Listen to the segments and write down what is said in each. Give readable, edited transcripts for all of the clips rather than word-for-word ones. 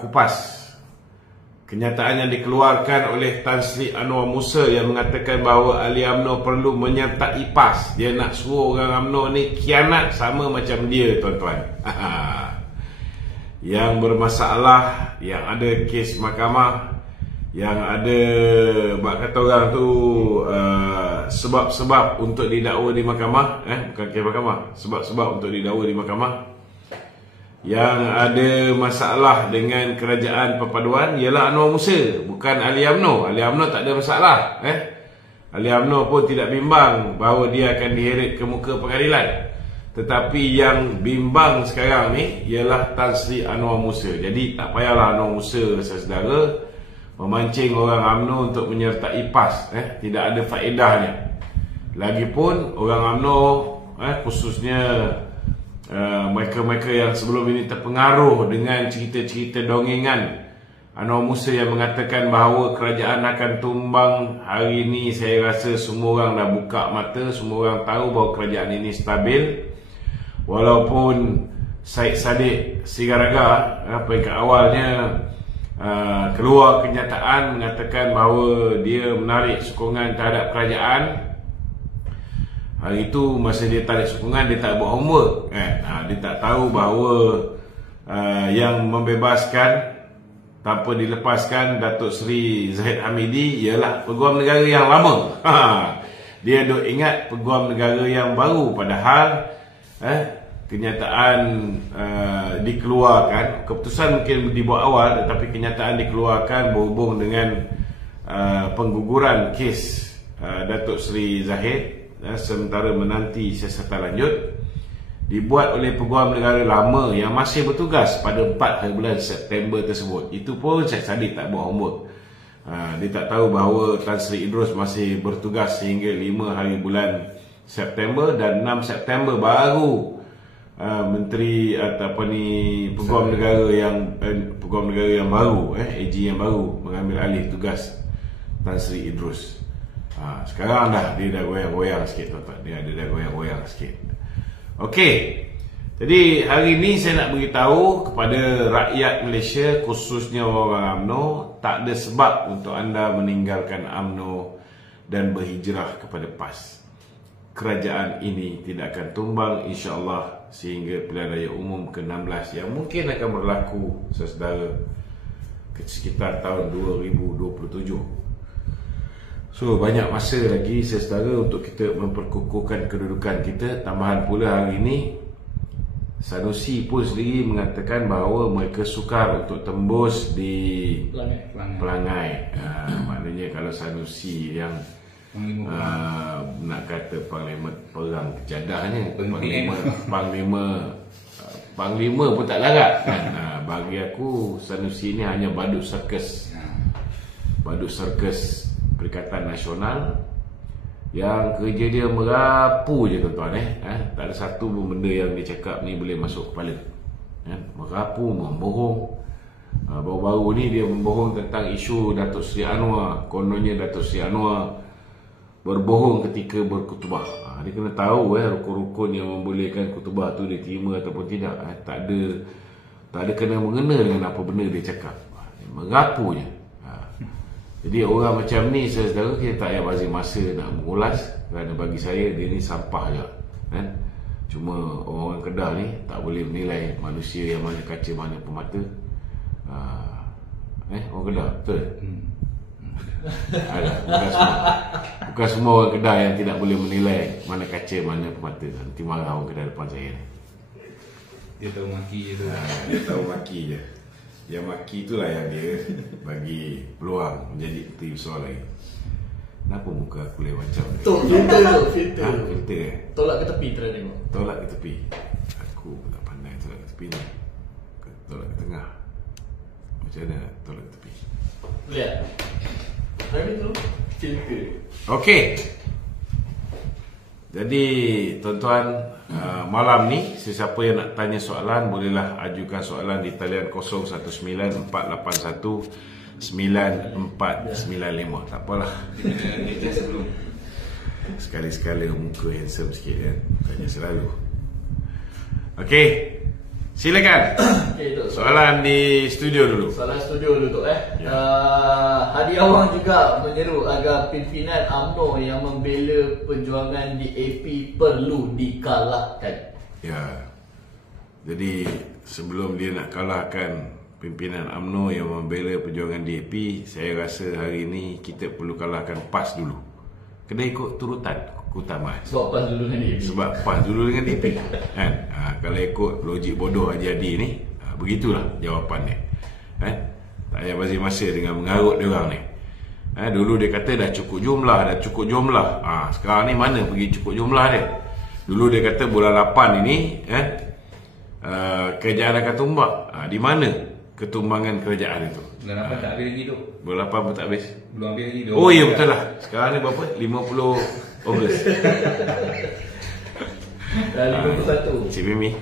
kupas kenyataan yang dikeluarkan oleh Tan Sri Anwar Musa yang mengatakan bahawa ahli UMNO perlu menyertai PAS. Dia nak suruh orang UMNO ni khianat sama macam dia, tuan-tuan. Yang bermasalah, yang ada kes mahkamah, yang ada kata orang tu sebab-sebab untuk didakwa di mahkamah, bukan kes mahkamah, sebab-sebab untuk didakwa di mahkamah. Yang ada masalah dengan kerajaan perpaduan ialah Anwar Musa, bukan ahli UMNO. Ahli UMNO tak ada masalah. Ahli UMNO pun tidak bimbang bahawa dia akan diheret ke muka pengadilan. Tetapi yang bimbang sekarang ni ialah Tan Sri Anwar Musa. Jadi tak payahlah Anwar Musa, saudara, memancing orang UMNO untuk menyertai PAS. Tidak ada faedahnya. Lagipun orang UMNO, khususnya mereka-mereka yang sebelum ini terpengaruh dengan cerita-cerita dongengan Anwar Musa yang mengatakan bahawa kerajaan akan tumbang, hari ini saya rasa semua orang dah buka mata, semua orang tahu bahawa kerajaan ini stabil. Walaupun Syed Saddiq Sigaraga peringkat awalnya keluar kenyataan mengatakan bahawa dia menarik sokongan terhadap kerajaan. Hari itu masa dia tarik sokongan, dia tak buat homework. Dia tak tahu bahawa yang membebaskan tanpa dilepaskan Datuk Seri Zahid Hamidi ialah Peguam Negara yang lama. Dia duk ingat Peguam Negara yang baru. Padahal kenyataan dikeluarkan, keputusan mungkin dibuat awal, tetapi kenyataan dikeluarkan berhubung dengan pengguguran kes Datuk Seri Zahid sementara menanti siasatan lanjut, dibuat oleh Peguam Negara lama yang masih bertugas pada 4 hari bulan September tersebut. Itu pun Syed Saddiq tak buat homework. Dia tak tahu bahawa Tan Sri Idrus masih bertugas sehingga 5 hari bulan September, dan 6 September baru Menteri Peguam Negara yang baru, AG yang baru mengambil alih tugas Tan Sri Idrus. Sekarang dia dah goyang-goyang sikit, tuan-tuan. Dia dah goyang-goyang sikit. Okey. Jadi hari ini saya nak beritahu kepada rakyat Malaysia, khususnya orang UMNO, tak ada sebab untuk anda meninggalkan UMNO dan berhijrah kepada PAS. Kerajaan ini tidak akan tumbang insya-Allah sehingga pilihan raya umum ke-16 yang mungkin akan berlaku saudara sekitar tahun 2027. So banyak masa lagi saudara untuk kita memperkukuhkan kedudukan kita. Tambahan pula hari ini Sanusi pun sendiri mengatakan bahawa mereka sukar untuk tembus di Pelangai. Maknanya kalau Sanusi yang nak kata panglima perang kejadahnya, panglima pun tak larat. Bagi aku Sanusi ni hanya badut sirkus. Badut sirkus Perikatan Nasional yang kerja dia merapu je, tuan-tuan. Tak ada satu pun benda yang dia cakap ni boleh masuk kepala. Merapu, membohong. Baru-baru ni dia membohong tentang isu Datuk Seri Anwar. Kononnya Datuk Seri Anwar berbohong ketika berkutubah. Dia kena tahu rukun-rukun yang membolehkan kutubah tu diterima ataupun tidak. Tak ada kena-mengena dengan apa benda dia cakap. Merapu je. Jadi orang macam ni saudara, kita tak payah bazir masa nak mengulas, kerana bagi saya dia ni sampah je. Cuma orang Kedah ni tak boleh menilai manusia yang mana kaca mana pemata. Orang Kedah betul? Bukan semua orang Kedah yang tidak boleh menilai mana kaca mana pemata. Nanti marah orang Kedah depan saya ni. Dia tahu maki je tu. Dia tahu maki je. Yang maki itulah yang dia bagi peluang menjadi menteri besar lagi. Kenapa muka aku lain macam ni? Filter. Filter Tolak ke tepi, try tengok. Tolak ke tepi. Aku tak pandai tolak ke tepi ni. Tolak ke tengah. Macam mana tolak ke tepi? Lihat. Try tu filter. Okey. Jadi tuan-tuan, malam ni sesiapa yang nak tanya soalan bolehlah ajukan soalan di talian 0194819495. Tak apalah. Sekali-sekala muka handsome sikit kan. Tanya selalu. Okey. Silakan. Okay, Tok. Soalan di studio dulu. Soalan studio dulu, Tok. Hadi Awang juga menyeru agar pimpinan UMNO yang membela perjuangan DAP perlu dikalahkan. Ya. Jadi sebelum dia nak kalahkan pimpinan UMNO yang membela perjuangan DAP, saya rasa hari ini kita perlu kalahkan PAS dulu. Kena ikut turutan keutamaan. Sebab PAS dulu dengan DAP. Sebab PAS dulu dengan DAP kan? Kalau ikut logik bodoh Haji Adi ni, begitulah jawapannya. Tak payah bagi masa dengan mengarut dia orang ni. Dulu dia kata dah cukup jumlah. Sekarang ni mana pergi cukup jumlah dia? Dulu dia kata bulan 8 ini kerajaan akan tumbang. Di mana ketumbangan kerajaan itu? Bulan 8 tak habis lagi tu. Bulan 8 pun tak habis. Belum habis lagi tu. Oh ya, betul lah. Sekarang ni berapa? 50 Ogos. Dah 51. Cik Mimi,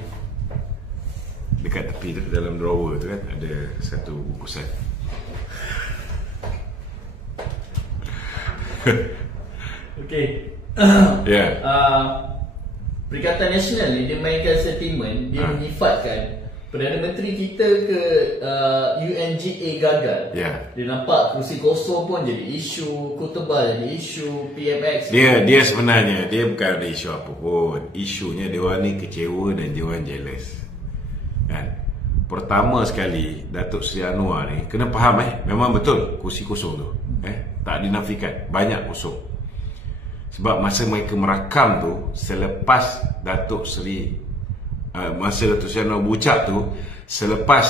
dekat tepi tu, dalam drawer tu kan, ada satu bungkusan. Okey. Ya. Perikatan Nasional ni dia mainkan sentimen, dia menyifatkan Perdana Menteri kita ke UNGA gagal. Ya. Dia nampak kursi kosong pun jadi isu, Kutubal jadi isu, PMX. Dia sebenarnya dia bukan ada isu apa pun. Isunya dia orang ni kecewa dan dia orang jealous. Kan? Pertama sekali Datuk Seri Anwar ni kena faham memang betul kursi kosong tu. Tak dinafikan, banyak kosong. Sebab masa mereka merakam tu selepas Datuk Seri masa Datuk Seri Anwar berucap tu, selepas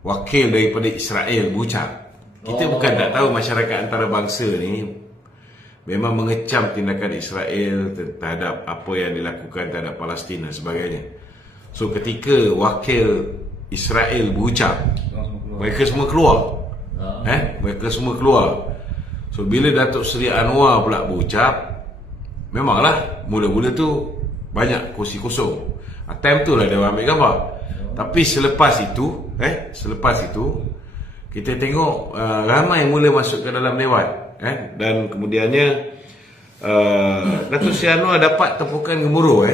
wakil daripada Israel berucap. Kita bukan tak tahu masyarakat antarabangsa ni memang mengecam tindakan Israel terhadap apa yang dilakukan terhadap Palestin dan sebagainya. So ketika wakil Israel berucap, mereka semua keluar. Mereka semua keluar. So bila Datuk Seri Anwar pula berucap, memanglah mula-mula tu banyak kursi kosong. Time tu lah dia ambil gambar. Tapi selepas itu kita tengok ramai yang mula masuk ke dalam dewan. Dan kemudiannya Datuk Seri Anwar dapat tepukan gemuruh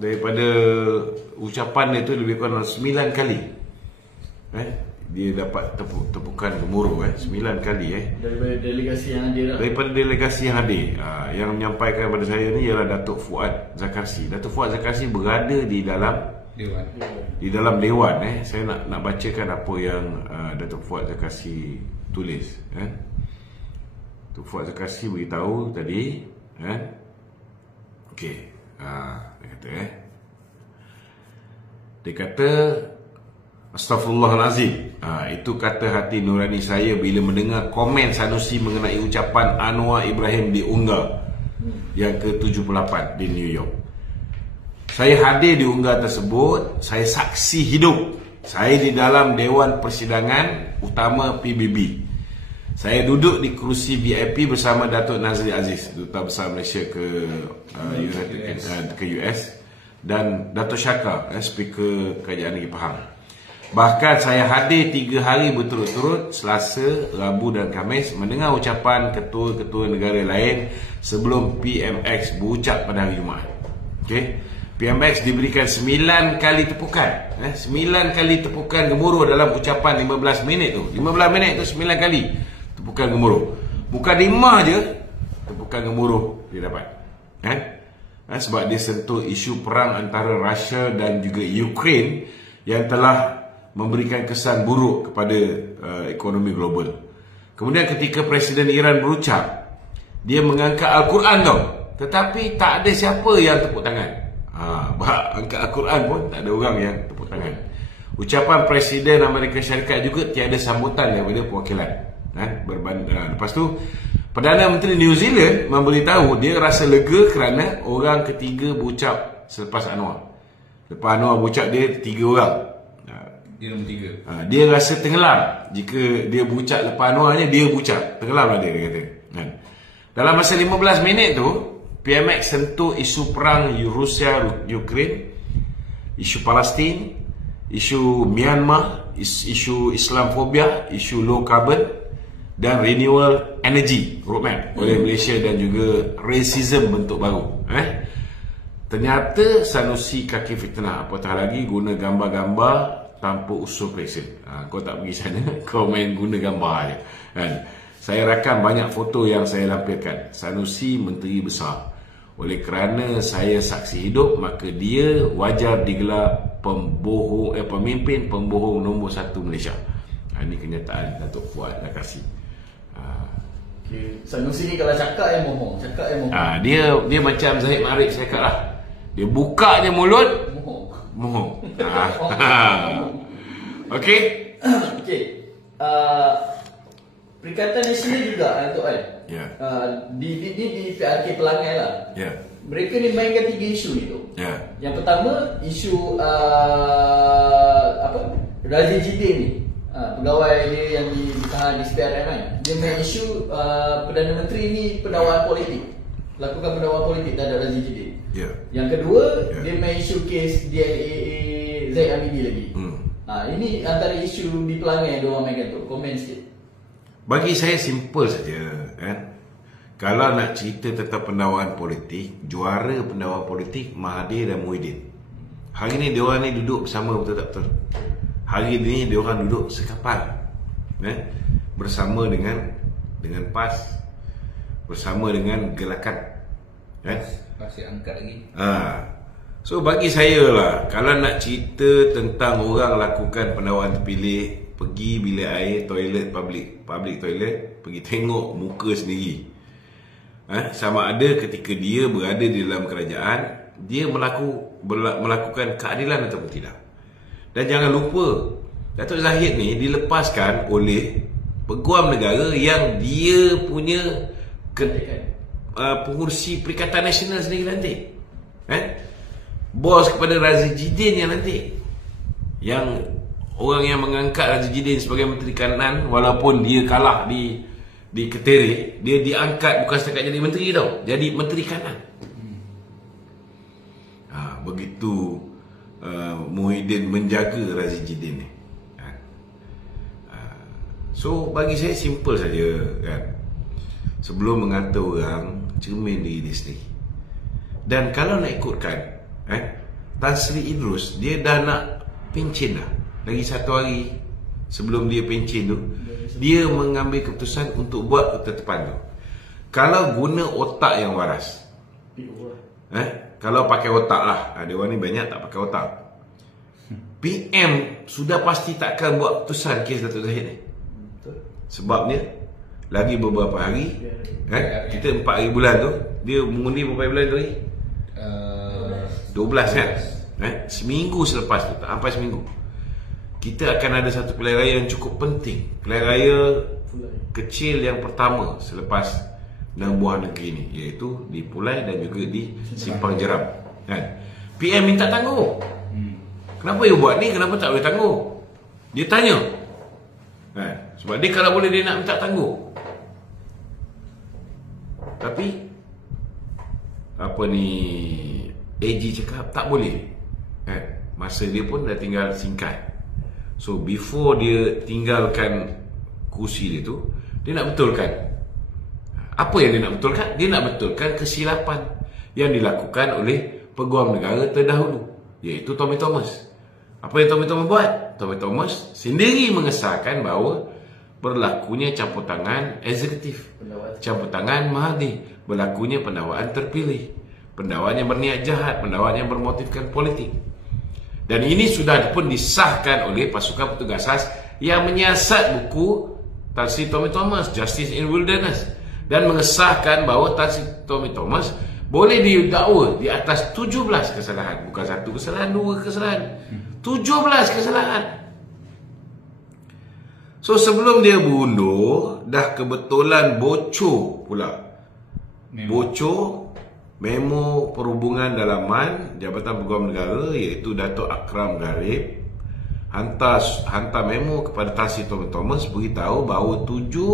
daripada ucapan dia tu lebih kurang 9 kali. Dia dapat tepukan gemuruh 9 kali Daripada delegasi yang hadir. Daripada delegasi yang hadir. Yang menyampaikan kepada saya ni ialah Datuk Fuad Zakarsi. Datuk Fuad Zakarsi berada di dalam dewan. Saya nak bacakan apa yang Datuk Fuad Zakarsi tulis. Datuk Fuad Zakarsi beritahu tadi. Okey. Dia kata Astaghfirullahalazim. Itu kata hati nurani saya bila mendengar komen Sanusi mengenai ucapan Anwar Ibrahim diunggah yang ke-78 di New York. Saya hadir di unggah tersebut. Saya saksi hidup. Saya di dalam Dewan Persidangan Utama PBB. Saya duduk di kerusi VIP bersama Datuk Nazri Aziz, Duta Besar Malaysia ke US, dan Datuk Syakar, Speaker Kerajaan Negeri Pahang. Bahkan saya hadir 3 hari berturut-turut, Selasa, Rabu dan Khamis, mendengar ucapan ketua-ketua negara lain sebelum PMX berucap pada hari Jumaat. PMX diberikan 9 kali tepukan. 9 kali tepukan gemuruh dalam ucapan 15 minit tu. 15 minit tu 9 kali tepukan gemuruh. Bukan 5 je tepukan gemuruh dia dapat. Sebab dia sentuh isu perang antara Russia dan juga Ukraine yang telah memberikan kesan buruk kepada ekonomi global. Kemudian ketika Presiden Iran berucap, dia mengangkat Al-Quran tau, tetapi tak ada siapa yang tepuk tangan. Angkat Al-Quran pun tak ada orang yang tepuk tangan. Ucapan Presiden Amerika Syarikat juga tiada sambutan daripada perwakilan. Lepas tu Perdana Menteri New Zealand memberitahu dia rasa lega kerana orang ketiga berucap selepas Anwar. Lepas Anwar berucap, dia 3 orang. Dia nombor 3. Dia rasa tenggelam jika dia berucap lepas Anwarnya, dia berucap. Tenggelamlah dia kata. Dalam masa 15 minit tu, PMX sentuh isu perang Rusia-Ukraine, isu Palestin, isu Myanmar, isu Islamfobia, isu low carbon dan renewable energy roadmap oleh Malaysia dan juga racism bentuk baru. Ternyata Sanusi kaki fitnah, apatah lagi guna gambar-gambar tanpa usul presiden. Kau tak pergi sana, kau main guna gambar je kan. Saya rakam banyak foto yang saya lampirkan. Sanusi menteri besar. Oleh kerana saya saksi hidup, maka dia wajar digelar pemimpin pembohong nombor 1 Malaysia. Ini kenyataan Datuk Fuad dah kasih. Sanusi ni kalau cakap yang bohong, Dia macam Zahid Ma'arif saya cakap lah. Dia buka je mulut, bohong. Okey. Perikatan Nasional juga Datuk Al. Ya. Di PRK Pelangai lah. Ya. Mereka ni mainkan 3 isu ni tu. Ya. Yang pertama isu Razif Jidin ni. Pegawai dia yang ditahan di SPRM kan. Dia main isu Perdana Menteri ni pendakwaan politik. Lakukan pendakwaan politik terhadap Razif Jidin. Ya. Yang kedua, dia main isu kes DIA Zaid Hamidi lagi. Ini antara isu di Pelangai yang diorang mainkan tu. Komen sikit. Bagi saya simple saja kan. Kalau nak cerita tentang pendakwaan politik, juara pendakwaan politik Mahathir dan Muhyiddin. Hari ni diorang ni duduk bersama, betul tak betul? Hari ni diorang duduk sekapal bersama dengan PAS, bersama dengan Gelakat kan? Masih angkat lagi. So bagi saya lah, kalau nak cerita tentang orang lakukan pendakwaan terpilih, pergi bilik air, toilet, public toilet, pergi tengok muka sendiri. Sama ada ketika dia berada di dalam kerajaan, dia melakukan keadilan ataupun tidak. Dan jangan lupa, Datuk Zahid ni dilepaskan oleh peguam negara yang dia punya pengurusi Perikatan Nasional sendiri nanti. Bos kepada Razif Jidin yang nanti. Yang orang yang mengangkat Razif Jidin sebagai Menteri Kanan, walaupun dia kalah di Keterik, dia diangkat bukan setakat jadi menteri tau, jadi Menteri Kanan. Begitu Muhyiddin menjaga Razif Jidin ni. So bagi saya simple saja kan. Sebelum mengata orang, cermin diri dia sendiri. Dan kalau nak ikutkan Tan Sri Idrus, dia dah nak pencen dah. Lagi 1 hari sebelum dia pencen tu, dia mengambil keputusan untuk buat ketetapan tu. Kalau guna otak yang waras, kalau pakai otak lah, ada orang ni banyak tak pakai otak. PM sudah pasti takkan buat keputusan kes Datuk Zahid ni. Sebabnya lagi beberapa hari, kita 4 hari bulan tu, dia mengundi berapa bulan tu lagi? 12 kan? Seminggu selepas tu, tak sampai seminggu, kita akan ada satu pilihan raya yang cukup penting. Pilihan raya kecil yang pertama selepas 6 buah negeri ni, iaitu di Pulai dan juga di Simpang Jeram kan? PM minta tangguh. Kenapa you buat ni? Kenapa tak boleh tangguh? Dia tanya sebab dia kalau boleh dia nak minta tangguh. Tapi AG cakap tak boleh masa dia pun dah tinggal singkat. So before dia tinggalkan kursi dia tu, dia nak betulkan. Apa yang dia nak betulkan? Dia nak betulkan kesilapan yang dilakukan oleh peguam negara terdahulu, iaitu Tommy Thomas. Apa yang Tommy Thomas buat? Tommy Thomas sendiri mengesahkan bahawa berlakunya campur tangan eksekutif, campur tangan Mahathir, berlakunya pendakwaan terpilih, pendakwaan yang berniat jahat, pendakwaan yang bermotifkan politik. Dan ini sudah pun disahkan oleh pasukan petugas khas yang menyiasat buku Tan Sri Tommy Thomas, Justice in Wilderness, dan mengesahkan bahawa Tan Sri Tommy Thomas boleh didakwa di atas 17 kesalahan. Bukan 1 kesalahan, 2 kesalahan, 17 kesalahan. So sebelum dia berundur, dah kebetulan bocor pula. Bocor memo Perhubungan Dalaman Jabatan Peguam Negara, iaitu Datuk Akram Garib, hantar memo kepada Tan Sri Tommy Thomas beritahu bahawa 7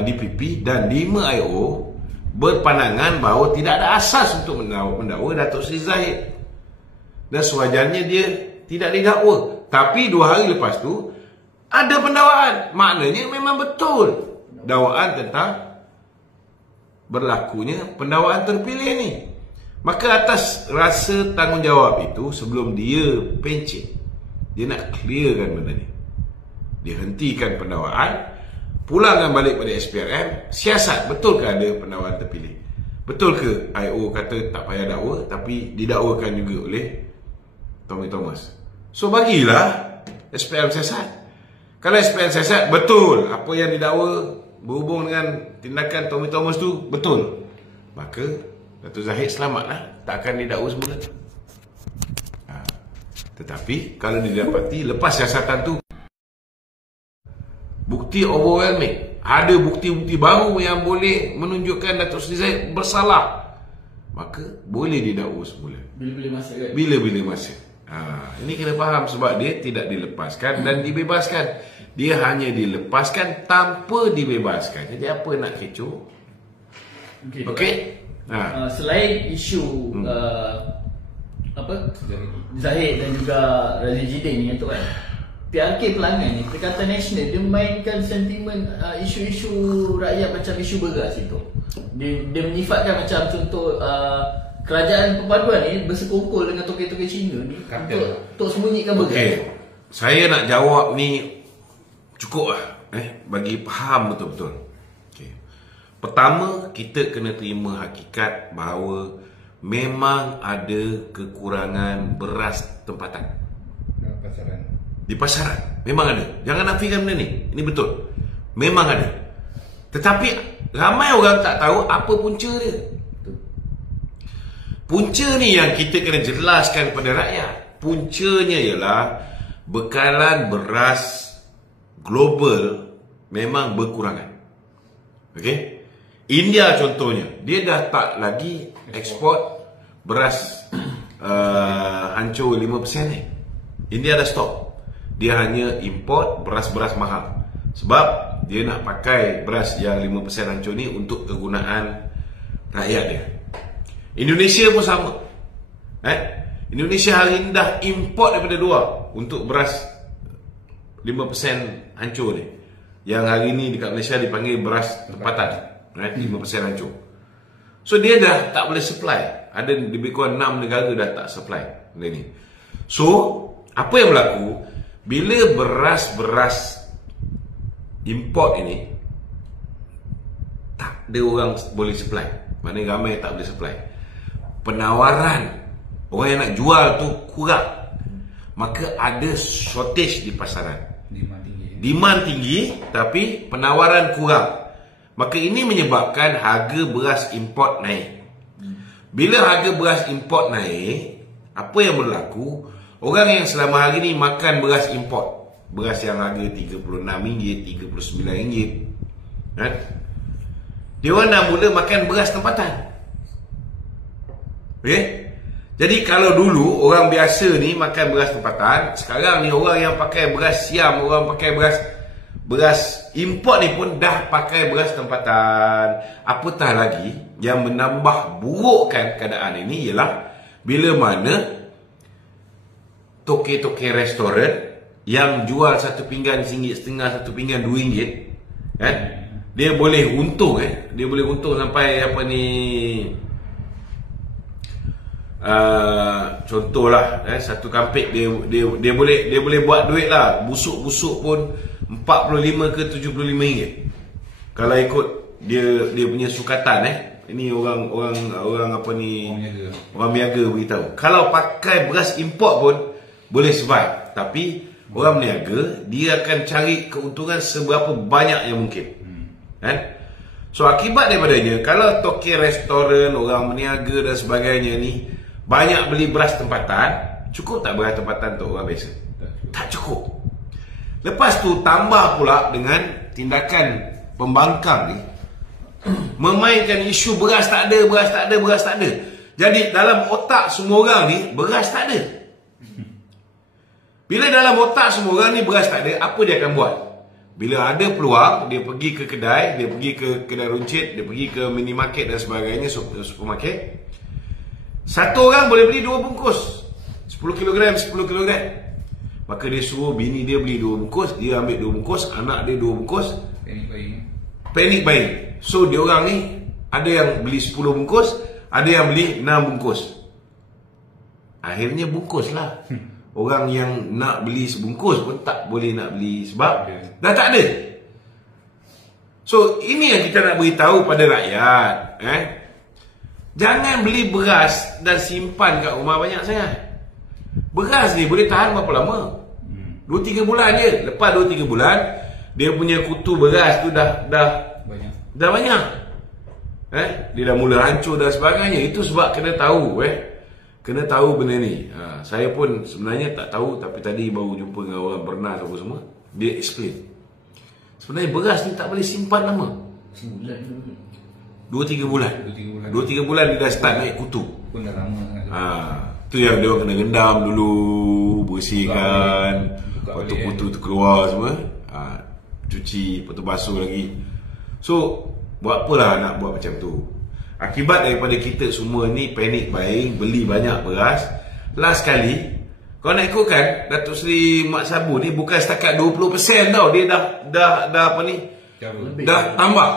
DPP dan 5 IO berpandangan bahawa tidak ada asas untuk mendakwa Datuk Seri Zahid, dan sewajarnya dia tidak didakwa. Tapi 2 hari lepas tu ada pendakwaan. Maknanya memang betul dakwaan tentang berlakunya pendakwaan terpilih ni. Maka atas rasa tanggungjawab itu, sebelum dia pencet, dia nak clearkan benda ni. Dia hentikan pendakwaan, pulangkan balik pada SPRM, siasat betul ke ada pendakwaan terpilih. Betul ke IO kata tak payah dakwa, tapi didakwakan juga oleh Tommy Thomas. So bagilah SPRM siasat. Kalau SPRM siasat betul apa yang didakwa berhubung dengan tindakan Tommy Thomas tu betul, maka Datuk Zahid selamatlah, tak akan didakwa semula. Tetapi kalau didapati lepas siasatan tu bukti overwhelming, ada bukti-bukti baru yang boleh menunjukkan Datuk Seri Zahid bersalah, maka boleh didakwa semula. Bila-bila masa kan? Bila-bila masa. Ini kena faham, sebab dia tidak dilepaskan dan dibebaskan. Dia hanya dilepaskan tanpa dibebaskan. Jadi apa nak kecoh? Okey. Selain isu Zahid dan juga Razif Jidin ni tu kan, PRK Pelangan ni, Perikatan Nasional, dia mainkan sentimen isu-isu rakyat macam isu beras itu. Dia menyifatkan macam contoh kerajaan perpaduan ni bersekongkol dengan tokoh-tokoh Cina ni untuk sembunyikan beras. Okey. Saya nak jawab ni cukup lah bagi faham betul-betul. Okay. Pertama, kita kena terima hakikat bahawa memang ada kekurangan beras tempatan di pasaran. Memang ada. Jangan nafikan benda ni. Ini betul. Memang ada. Tetapi ramai orang tak tahu apa punca dia. Punca ni yang kita kena jelaskan kepada rakyat. Puncanya ialah bekalan beras global memang berkurangan. Okey? India contohnya, dia dah tak lagi ekspor beras hancur 5% ni. India dah stop. Dia hanya import beras-beras mahal. Sebab dia nak pakai beras yang 5% hancur ni untuk kegunaan rakyat dia. Indonesia pun sama. Indonesia hari ni dah import daripada luar untuk beras 5% hancur ni. Yang hari ni dekat Malaysia dipanggil beras tempatan, 5% hancur. So dia dah tak boleh supply. Ada lebih kurang 6 negara dah tak supply benda ni. So apa yang berlaku bila beras-beras import ini tak ada orang boleh supply, maknanya ramai tak boleh supply, penawaran orang yang nak jual tu kurang, maka ada shortage di pasaran. Demand tinggi tapi penawaran kurang. Maka ini menyebabkan harga beras import naik. Bila harga beras import naik, apa yang berlaku? Orang yang selama hari ni makan beras import, beras yang harga RM36, RM39, dia orang dah mula makan beras tempatan. Okay? Jadi kalau dulu orang biasa ni makan beras tempatan, sekarang ni orang yang pakai beras siam, orang pakai beras import ni pun dah pakai beras tempatan. Apatah lagi yang menambah burukkan keadaan ini ialah bila mana toke-toke restoran yang jual satu pinggan RM1.50, satu pinggan RM2, dia boleh untung, dia boleh untung sampai apa ni, contohlah satu kampik dia boleh buat duit lah, busuk-busuk pun 45 ke 75 ringgit kalau ikut dia punya sukatan. Ini orang apa ni, orang berniaga beritahu. Kalau pakai beras import pun boleh survive, tapi orang berniaga dia akan cari keuntungan seberapa banyak yang mungkin. So akibat daripadanya, kalau toke restoran, orang berniaga dan sebagainya ni banyak beli beras tempatan, cukup tak beras tempatan untuk orang biasa? Tak cukup. Lepas tu tambah pula dengan tindakan pembangkang ni memainkan isu beras tak ada, beras tak ada, beras tak ada. Jadi dalam otak semua orang ni beras tak ada. Bila dalam otak semua orang ni beras tak ada, apa dia akan buat? Bila ada peluang, dia pergi ke kedai, dia pergi ke kedai runcit, dia pergi ke minimarket dan sebagainya, supermarket. Satu orang boleh beli 2 bungkus 10 kg, 10 kg. Maka dia suruh bini dia beli 2 bungkus, dia ambil 2 bungkus, anak dia 2 bungkus. Panic buying. So dia orang ni ada yang beli 10 bungkus, ada yang beli 6 bungkus. Akhirnya bungkus lah. Orang yang nak beli sebungkus pun tak boleh nak beli sebab dah tak ada. So ini yang kita nak beritahu pada rakyat. Jangan beli beras dan simpan kat rumah banyak sangat. Beras ni boleh tahan berapa lama? 2-3 bulan je. Lepas 2-3 bulan, dia punya kutu beras tu dah banyak. Dia dah mula hancur dan sebagainya. Itu sebab kena tahu kena tahu benda ni. Saya pun sebenarnya tak tahu, tapi tadi baru jumpa dengan orang Bernas apa semua. Dia explain. Sebenarnya beras ni tak boleh simpan lama. 2-3 bulan. 2-3 bulan dia dah start naik kutu. Pun dah lama sangat. Tu yang dia kena rendam dulu, bersihkan, lepas tu kutu tu keluar semua. Cuci, lepas tu basuh lagi. So buat apalah nak buat macam tu. Akibat daripada kita semua ni panic buying, beli banyak beras. Last kali kau nak ikutkan, Datuk Seri Mat Sabu ni bukan setakat 20% tau. Dia dah apa ni, dah tambah,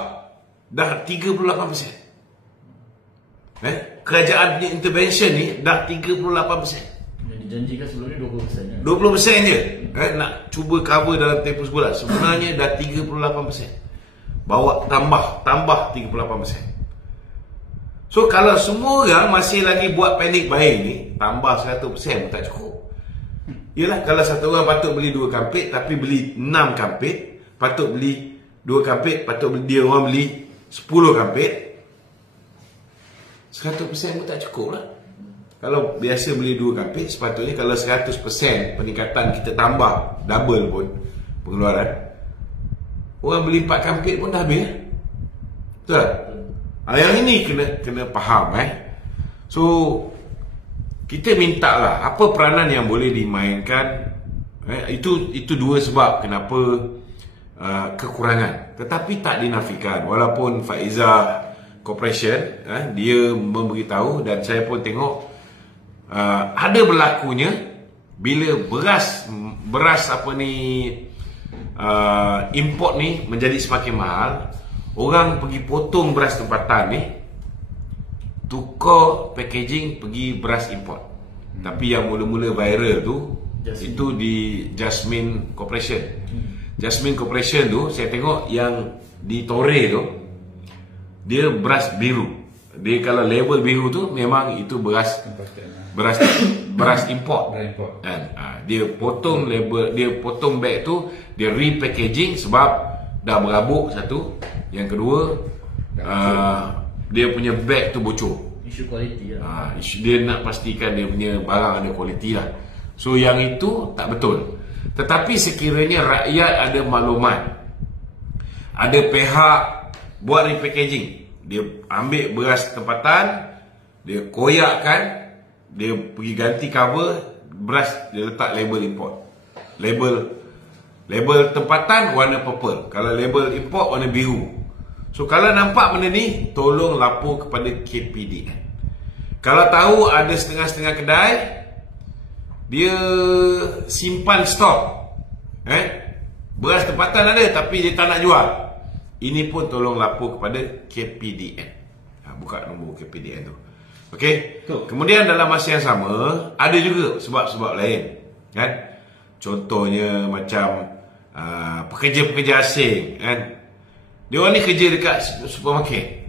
dah 38%. Kerajaan punya intervention ni dah 38%. Yang dijanjikan sebelum ni 20%. 20% je. Nak cuba cover dalam tempoh sebulan. Sebenarnya dah 38%. Bawa tambah 38%. So kalau semua orang masih lagi buat panic buying ni, tambah 100% pun tak cukup. Yelah, kalau satu orang patut beli 2 kampit tapi beli 6 kampit, patut beli 2 kampit, patut beli, dia orang beli 10 kampit, 100% pun tak cukup lah. Kalau biasa beli 2 kampit, sepatutnya kalau 100% peningkatan kita tambah double pun pengeluaran, orang beli 4 kampit pun dah habis. Betul tak? Yang ini kena faham. So kita minta lah apa peranan yang boleh dimainkan. Itu dua sebab kenapa kekurangan. Tetapi tak dinafikan, walaupun Faizah Corporation dia memberitahu, dan saya pun tengok ada berlakunya bila beras apa ni import ni menjadi semakin mahal. Orang pergi potong beras tempatan ni, tukar packaging pergi beras import. Tapi yang mula-mula viral tu itu di Jasmine Corporation. Jasmine Corporation tu saya tengok yang di Torre tu, dia beras biru. Dia kalau label biru tu memang itu beras import. Dia potong label, dia potong bag tu, dia repackaging sebab dah berabuk satu. Yang kedua, dia punya bag tu bocor. Isu kualiti lah. Dia nak pastikan dia punya barang ada kualiti lah. So yang itu tak betul. Tetapi sekiranya rakyat ada maklumat, ada pihak buat repackaging, dia ambil beras tempatan, dia koyakkan, dia pergi ganti cover beras, dia letak label import. Label tempatan warna purple, kalau label import warna biru. So kalau nampak benda ni, tolong lapor kepada KPDN. Kalau tahu ada setengah-setengah kedai dia simpan stok, beras tempatan ada tapi dia tak nak jual, ini pun tolong lapor kepada KPDN. Buka nombor KPDN tu. Okey. Kemudian dalam masa yang sama ada juga sebab-sebab lain, contohnya macam pekerja-pekerja asing, dia orang ni kerja dekat supermarket.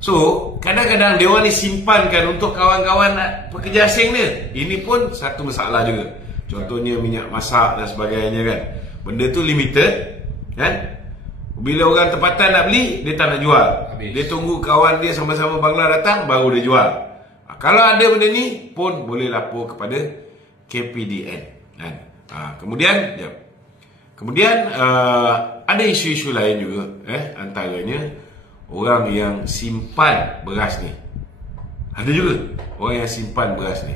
So kadang-kadang dia orang ni simpankan untuk kawan-kawan pekerja asing dia. Ini pun satu masalah juga. Contohnya minyak masak dan sebagainya kan. Benda tu limited, bila orang tempatan nak beli, dia tak nak jual. Dia tunggu kawan dia sama-sama Bangla datang baru dia jual. Kalau ada benda ni pun boleh lapor kepada KPDN. Kemudian ada isu-isu lain juga, antaranya orang yang simpan beras ni. Ada juga orang yang simpan beras ni.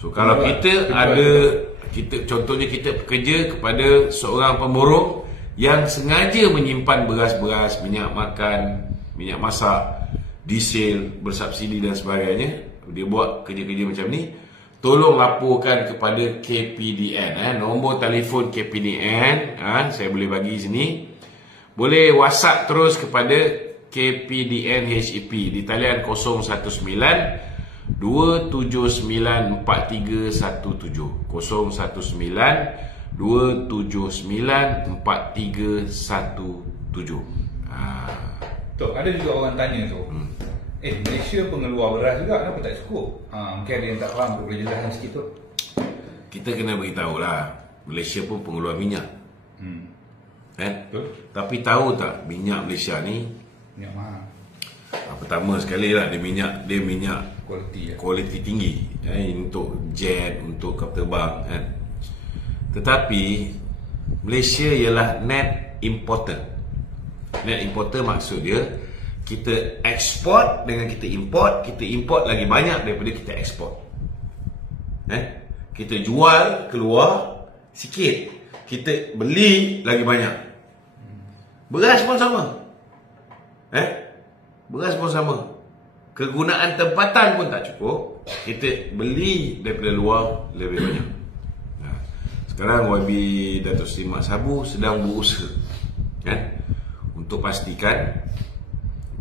So kalau kita contohnya kita bekerja kepada seorang pemborong yang sengaja menyimpan beras-beras, minyak makan, minyak masak, diesel bersubsidi dan sebagainya, dia buat kerja-kerja macam ni, tolong laporkan kepada KPDN. Nombor telefon KPDN saya boleh bagi sini. Boleh WhatsApp terus kepada KPDN HEP di talian 019 279 4317 019 279 4317. Tok, ada juga orang tanya tu. Malaysia pengeluar beras juga, kenapa tak cukup? Mungkin ada yang tak faham, boleh jelaskan sikit tu. Kita kena beritahu lah, Malaysia pun pengeluar minyak. Betul. Tapi tahu tak minyak Malaysia ni Minyak mahal. pertama sekali lah dia minyak kualiti tinggi, untuk jet, untuk kapal terbang kan. Tetapi Malaysia ialah net importer. Net importer maksud dia kita ekspor dengan kita import lagi banyak daripada kita ekspor. Kita jual keluar sikit, kita beli lagi banyak. Beras pun sama. Beras pun sama. Kegunaan tempatan pun tak cukup, kita beli daripada luar lebih banyak. Sekarang YB Datuk Seri Mat Sabu sedang berusaha untuk pastikan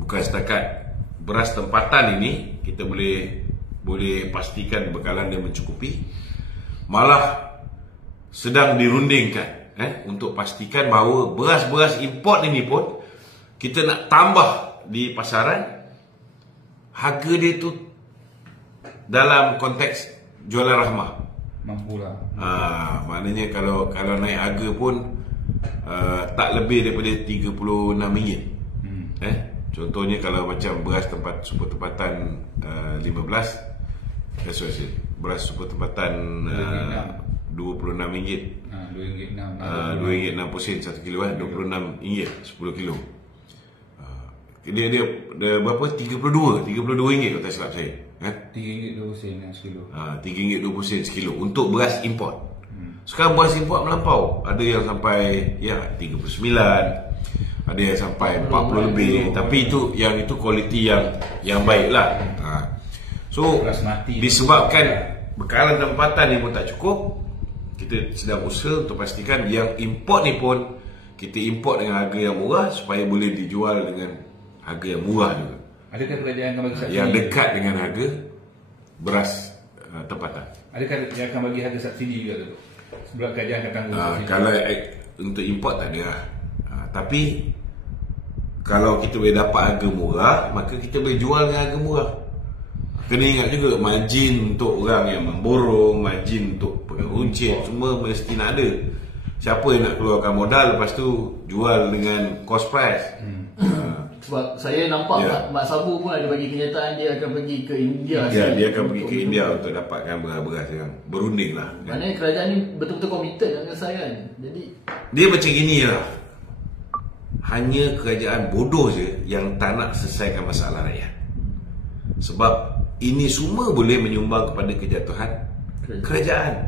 bukan setakat beras tempatan ini kita boleh pastikan bekalan dia mencukupi, malah sedang dirundingkan untuk pastikan bahawa beras-beras import ini pun kita nak tambah di pasaran, harga dia tu dalam konteks jualan rahmah. Mampulah. Maknanya kalau naik harga pun tak lebih daripada RM36. Contohnya kalau macam beras super tempatan 15, beras super tempatan RM26, RM2.06 1 kilo, RM26 10 kilo. Dia berapa? RM32 kalau tak silap saya. RM3.20 sekilo. RM3.20 sekilo untuk beras import. Sekarang beras import melampau. Ada yang sampai 39, ada yang sampai 40 lebih. Tapi itu kualiti yang baik lah. So disebabkan bekalan tempatan ni pun tak cukup, kita sedang usaha untuk pastikan yang import ni pun kita import dengan harga yang murah supaya boleh dijual dengan harga yang murah juga. Adakah kerajaan akan bagi subsidi yang dekat dengan harga beras tempatan? Adakah dia akan bagi harga subsidi juga tu? Sebab kerajaan akan tanggung subsidi. Kalau untuk import tak ada lah. Tapi kalau kita boleh dapat harga murah, maka kita boleh jual dengan harga murah. Kena ingat juga margin untuk orang yang memborong, margin untuk pengeruncit, semua mesti nak ada. Siapa yang nak keluarkan modal lepas tu jual dengan cost price. Sebab saya nampak Mak Sabu pun ada bagi kenyataan dia akan pergi ke India. Dia akan pergi ke India untuk dapatkan beras-beras yang berunding lah. Maknanya kerajaan ni betul-betul komited dengan saya kan. Jadi dia macam gini lah. Hanya kerajaan bodoh je yang tak nak selesaikan masalah rakyat. Sebab ini semua boleh menyumbang kepada kejatuhan kerajaan.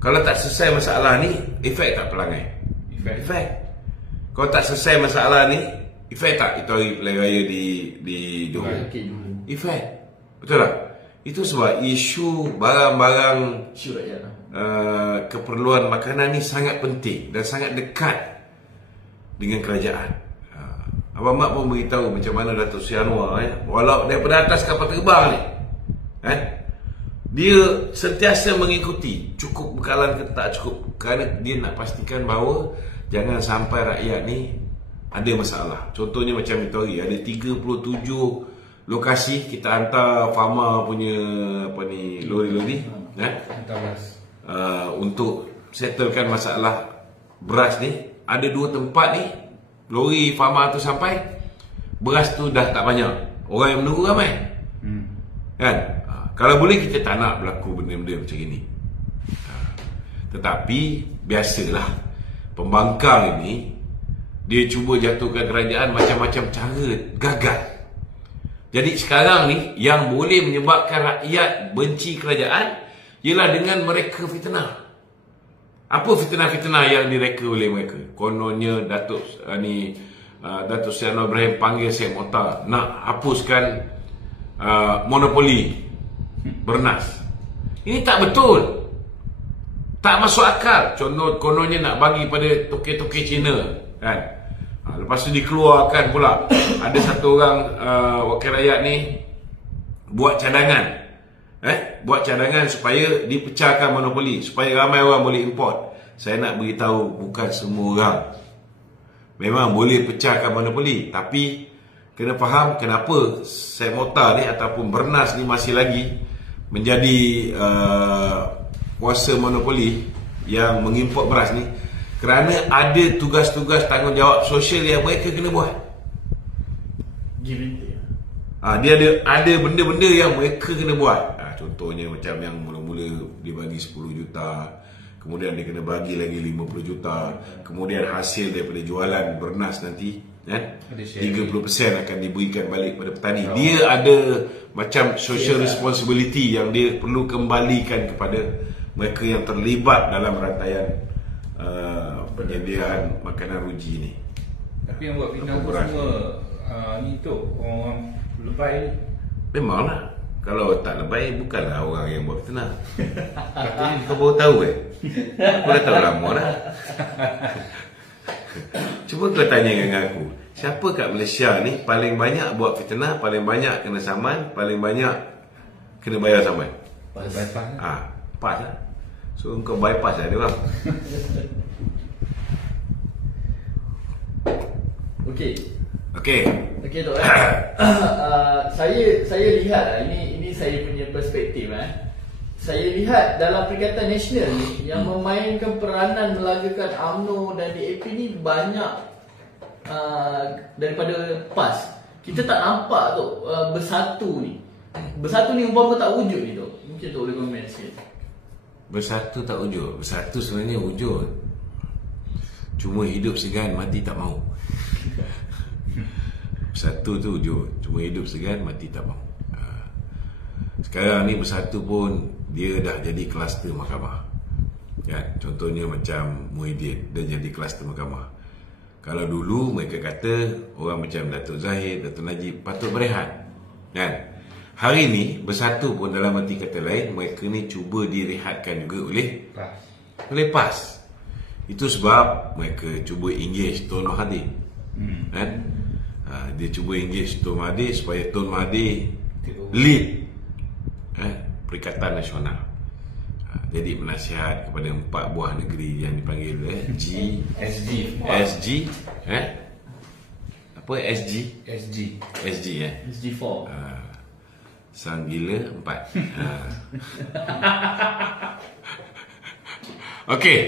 Kalau tak selesai masalah ni, efek tak pelanggan? Efek. Kalau tak selesai masalah ni, efek tak itu hari pilihan raya di Johor? Efek. Betul tak? Itu sebab isu barang-barang, isu rakyat, keperluan makanan ni sangat penting dan sangat dekat dengan kerajaan. Abang Mat pun beritahu macam mana Datuk Seri Anwar, walau daripada atas kapal terbang ni, dia sentiasa mengikuti cukup bekalan ke tak cukup, kerana dia nak pastikan bahawa jangan sampai rakyat ni ada masalah. Contohnya macam itu hari ada 37 lokasi kita hantar farma punya lori-lori untuk settlekan masalah beras ni. Ada 2 tempat ni lori farma tu sampai, beras tu dah tak banyak, orang yang menunggu ramai. Kan? Kalau boleh kita tak nak berlaku benda-benda macam ini. Tetapi biasalah pembangkang ini, dia cuba jatuhkan kerajaan macam-macam cara, gagal. Jadi sekarang ni yang boleh menyebabkan rakyat benci kerajaan ialah dengan mereka fitnah. Apa fitnah-fitnah yang direka oleh mereka? Kononnya Datuk Seri Anwar Ibrahim panggil Syed Mokhtar nak hapuskan monopoli bernas. Ini tak betul, tak masuk akal. Contoh kononnya nak bagi pada toke-toke Cina kan. Lepas tu dikeluarkan pula ada satu orang wakil rakyat ni buat cadangan, buat cadangan supaya dipecahkan monopoli, supaya ramai orang boleh import. Saya nak beritahu, bukan semua orang memang boleh pecahkan monopoli, tapi kena faham kenapa Seit Mokhtar ni ataupun Bernas ni masih lagi menjadi kuasa monopoli yang mengimport beras ni, kerana ada tugas-tugas tanggungjawab sosial yang mereka kena buat. Dia ada benda-benda yang mereka kena buat. Contohnya macam yang mula-mula dia bagi 10 juta, kemudian dia kena bagi lagi 50 juta, kemudian hasil daripada jualan Bernas nanti 30% akan diberikan balik pada petani. Dia ada macam social responsibility yang dia perlu kembalikan kepada mereka yang terlibat dalam rantaian penyediaan makanan ruji ni. Tapi yang buat fitnah tu semua ni tu orang lebay. Memanglah, kalau tak lebay bukanlah orang yang buat fitnah. Katanya kau baru tahu aku dah tahu lama dah. Cuba kau tanya dengan aku, siapa kat Malaysia ni paling banyak buat fitnah, paling banyak kena saman, paling banyak kena bayar saman? Pas lah. So kau bypass lah dia orang. Okey Tok. Saya lihat ini saya punya perspektif. Saya lihat dalam Perikatan Nasional ni yang memainkan peranan melagakan UMNO dan DAP ni banyak daripada PAS. Kita tak nampak tu bersatu ni. Bersatu ni umpama tak wujud ni Tok. Mungkin Tok boleh komen sikit. Bersatu tak wujud. Bersatu sebenarnya wujud, cuma hidup segan mati tak mau. Bersatu tu wujud, cuma hidup segan mati tak mau. Sekarang ni bersatu pun dia dah jadi kluster mahkamah, kan? Contohnya macam Muhyiddin, dia jadi kluster mahkamah. Kalau dulu mereka kata orang macam Datuk Zahid, Datuk Najib patut berehat, kan? Hari ni bersatu pun dalam arti kata lain, mereka ni cuba direhatkan juga oleh PAS. Itu sebab mereka cuba engage Tun Mahathir, kan? Dia cuba engage Tun Mahathir supaya Tun Mahathir lead Perikatan Nasional. Jadi menasihat kepada 4 buah negeri yang dipanggil SG. Apa SG? SG4. Sang gila 4. Okey.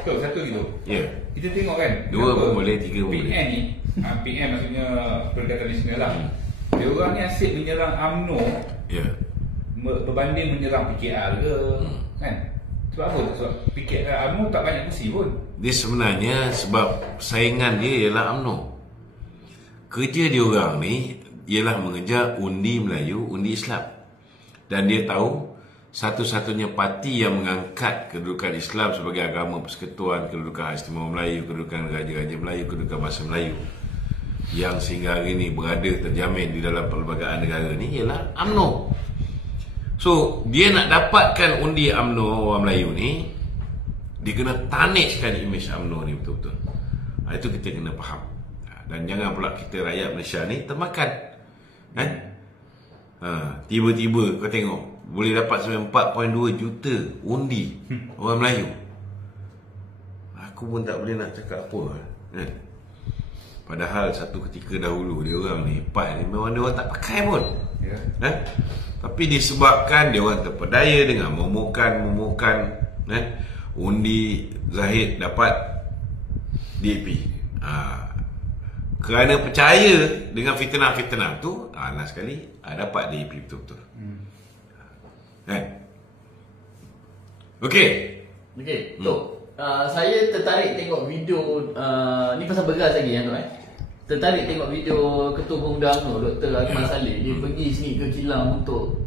Satu gitu. Ya. Kita tengok kan. 2 pun boleh, 3 pun boleh. PM ni, PM maksudnya Perikatan Nasional lah. Dia orang ni asyik menyerang UMNO. Ya. Berbanding menyerang PKR ke, kan? Sebab apa? Sebab PKR UMNO tak banyak kursi pun. Dia sebenarnya sebab saingan dia ialah UMNO. Kerja dia orang ni ialah mengejar undi Melayu, undi Islam. Dan dia tahu satu-satunya parti yang mengangkat kedudukan Islam sebagai agama persekutuan, kedudukan Hak Istimewa Melayu, kedudukan Raja-Raja Melayu, kedudukan bangsa Melayu yang sehingga hari ini berada terjamin di dalam perlembagaan negara ni ialah UMNO. So dia nak dapatkan undi UMNO orang Melayu ni, dia kena tarnishkan imej UMNO ni betul-betul. Itu kita kena faham. Dan jangan pula kita rakyat Malaysia ni termakan, kan? Tiba-tiba kau tengok boleh dapat sampai 4.2 juta undi orang Melayu. Aku pun tak boleh nak cakap apa, kan? Padahal satu ketika dahulu dia orang ni PAS ni memang dia orang tak pakai pun, tapi disebabkan dia orang terpedaya dengan memohkan, undi Zahid dapat DAP. Kerana percaya dengan fitnah-fitnah tu, last sekali dapat DAP betul-betul. Kan? Okey. Tok, saya tertarik tengok video ni pasal beras lagi tu. Tertarik tengok video Ketua Pemuda UMNO Dr. Akmal Saleh. Dia pergi sini ke kilang untuk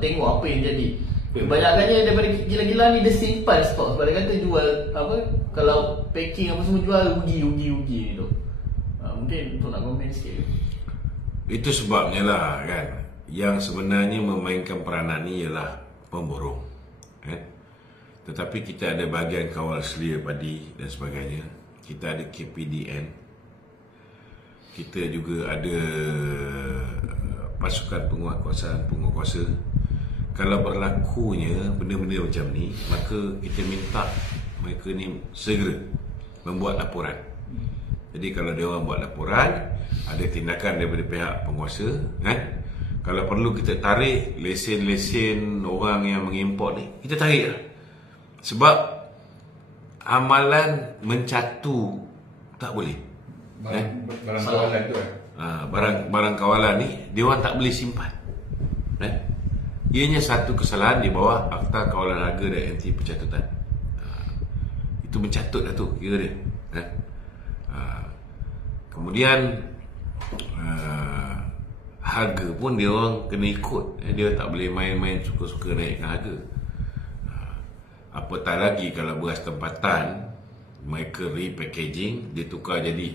tengok apa yang jadi. Kebanyakannya daripada gila-gila ni dia simpan stok sebab dia kata jual kalau packing apa semua jual rugi tu. Mungkin untuk nak komen sikit. Itu sebabnya lah, kan, yang sebenarnya memainkan peranan ni ialah pemborong, Tetapi kita ada bahagian kawal selia padi dan sebagainya. Kita ada KPDN. Kita juga ada pasukan penguatkuasaan, penguatkuasa. Kalau berlakunya benda-benda macam ni, maka kita minta mereka ni segera membuat laporan. Jadi kalau dia orang buat laporan, ada tindakan daripada pihak penguasa, kan? Kalau perlu kita tarik lesen-lesen orang yang mengimport ni, kita tarik lah. Sebab amalan mencatu tak boleh. Barang kawalan tu kan? Barang kawalan ni dia orang tak boleh simpan. Ianya satu kesalahan di bawah Akta Kawalan Harga dan Anti Pencatutan. Itu mencatut lah tu kira dia. Kemudian harga pun dia orang kena ikut. Dia tak boleh main-main suka-suka naikkan harga. Apatah lagi kalau beras tempatan, mereka repackaging, dia tukar jadi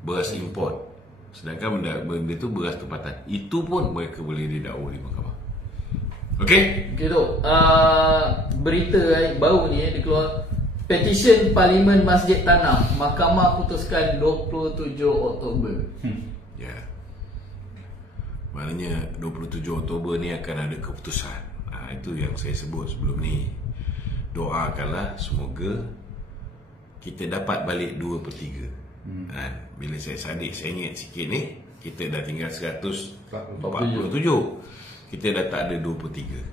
beras import. Sedangkan benda tu beras tempatan. Itu pun mereka boleh didakwa di mahkamah. Okey? Okey tu. Berita baru ni dia keluar. Petisyen Parlimen Masjid Tanah, Mahkamah putuskan 27 Oktober. Ya. Maknanya 27 Oktober ni akan ada keputusan. Itu yang saya sebut sebelum ni. Doakanlah semoga kita dapat balik 2/3. Bila saya ingat sikit ni, kita dah tinggal 147. Kita dah tak ada 2/3.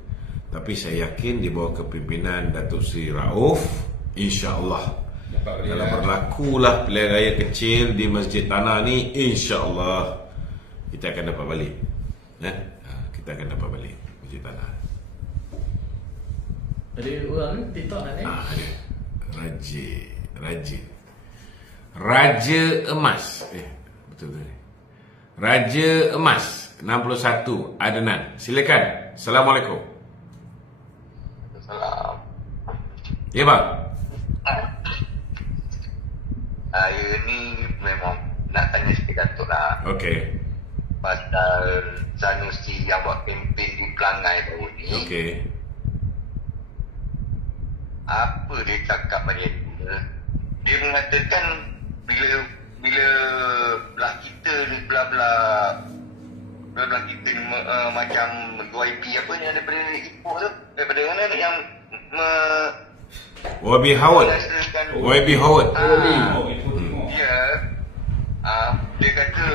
Tapi saya yakin di bawah kepimpinan Datuk Seri Rauf, insya-Allah kalau berlakulah pilihan raya kecil di Masjid Tanah ni, insya-Allah kita akan dapat balik. Kita akan dapat balik Masjid Tanah. Ada orang TikTok nak Ada. Raja Emas. Betul ke? Raja Emas 61 Adnan. Silakan. Assalamualaikum. Salam. Ya bang. Saya ni memang nak tanya sikit Datuk lah. Okey. Pasal Sanusi yang buat kempen di Pelangai baru ni. Okey. Apa dia cakap pada dia? Dia mengatakan bila belah kita ni belah kita ni macam YB apa ni daripada Ipoh tu, daripada mana yang YB Howard. Ya. Dia kata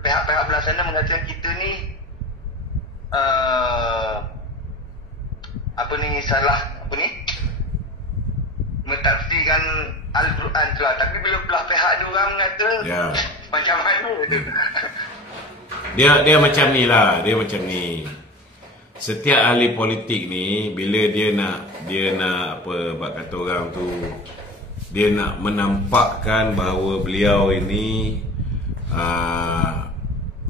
pihak-pihak belah sana mengatakan kita ni salah mentafsirkan Al-Quran tu lah. Tapi bila belah pihak dia orang kata macam mana tu. Dia macam ni lah. Dia macam ni. Setiap ahli politik ni, bila dia nak apa kata orang tu, dia nak menampakkan bahawa beliau ini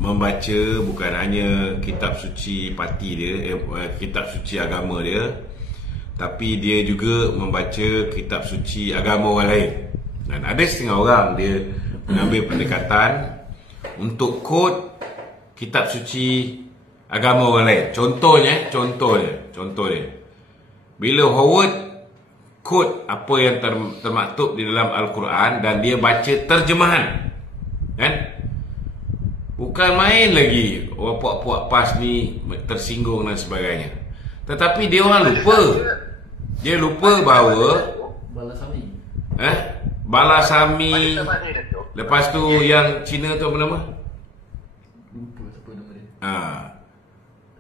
membaca bukan hanya kitab suci parti dia, kitab suci agama dia, tapi dia juga membaca kitab suci agama orang lain. Dan ada setengah orang dia mengambil pendekatan untuk quote kitab suci agama orang lain. Contohnya bila Howard quote apa yang termaktub di dalam Al-Quran dan dia baca terjemahan, kan? Bukan main lagi orang puak-puak PAS ni tersinggung dan sebagainya. Tetapi dia orang lupa bahawa Balasami. Lepas tu yang Cina tu apa nama? Lupa siapa nama dia.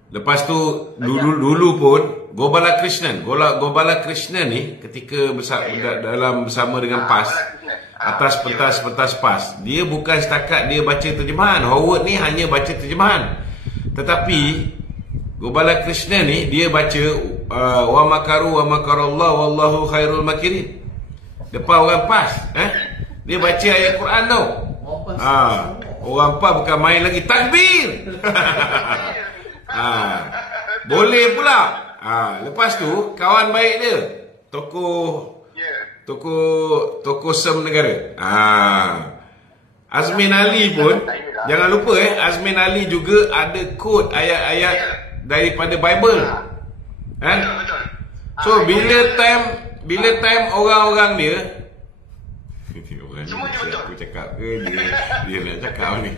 Lepas tu dulu pun Gopala Krishnan ni ketika bersama dengan PAS atas pentas PAS, dia bukan setakat dia baca terjemahan. Howard ni hanya baca terjemahan, tetapi Gopala Krishnan ni dia baca wa makaru wa makarallah wallahu khairul makirin depan orang PAS. Dia baca ayat Quran tau. Orang PAS bukan main lagi, takbir. Boleh pula. Lepas tu kawan baik dia, tokoh Sem Negara, Azmin Ali pun, jangan lupa Azmin Ali juga ada quote ayat-ayat daripada Bible. Betul. So bila time orang-orang dia orang ni Semuanya betul. aku cakap ke dia nak cakap ni.